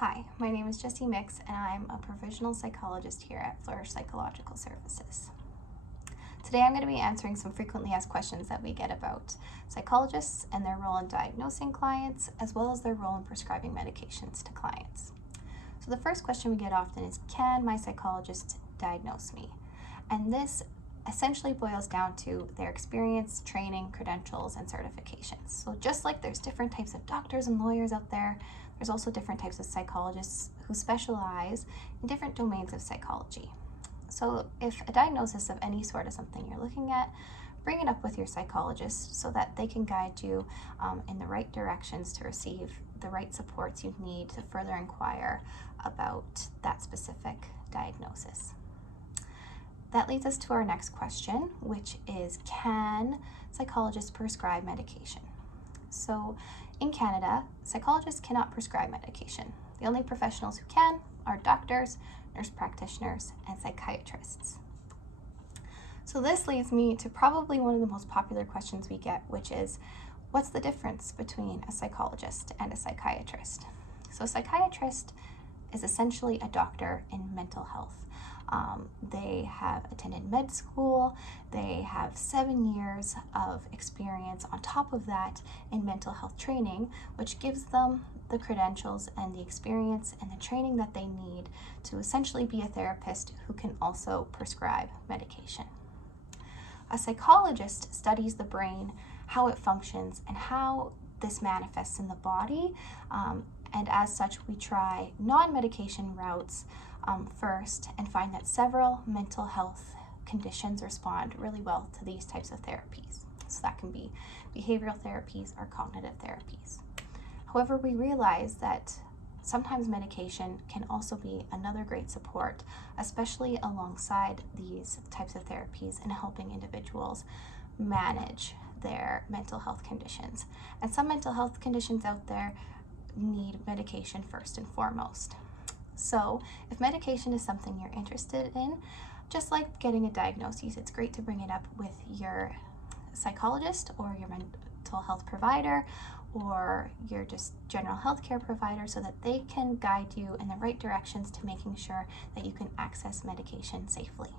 Hi, my name is Jessie Mix and I'm a provisional psychologist here at Flourish Psychological Services. Today I'm going to be answering some frequently asked questions that we get about psychologists and their role in diagnosing clients, as well as their role in prescribing medications to clients. So the first question we get often is, can my psychologist diagnose me? And this essentially boils down to their experience, training, credentials, and certifications. So just like there's different types of doctors and lawyers out there, there's also different types of psychologists who specialize in different domains of psychology. So if a diagnosis of any sort is something you're looking at, bring it up with your psychologist so that they can guide you in the right directions to receive the right supports you need to further inquire about that specific diagnosis. That leads us to our next question, which is, can psychologists prescribe medication? So in Canada, psychologists cannot prescribe medication. The only professionals who can are doctors, nurse practitioners, and psychiatrists. So this leads me to probably one of the most popular questions we get, which is, what's the difference between a psychologist and a psychiatrist? So a psychiatrist is essentially a doctor in mental health. They have attended med school, they have 7 years of experience on top of that in mental health training, which gives them the credentials and the experience and the training that they need to essentially be a therapist who can also prescribe medication. A psychologist studies the brain, how it functions, and how this manifests in the body, and as such we try non-medication routes first and find that several mental health conditions respond really well to these types of therapies. So that can be behavioral therapies or cognitive therapies. However, we realize that sometimes medication can also be another great support, especially alongside these types of therapies in helping individuals manage their mental health conditions. And some mental health conditions out there need medication first and foremost. So if medication is something you're interested in, just like getting a diagnosis, it's great to bring it up with your psychologist or your mental health provider or your just general healthcare provider so that they can guide you in the right directions to making sure that you can access medication safely.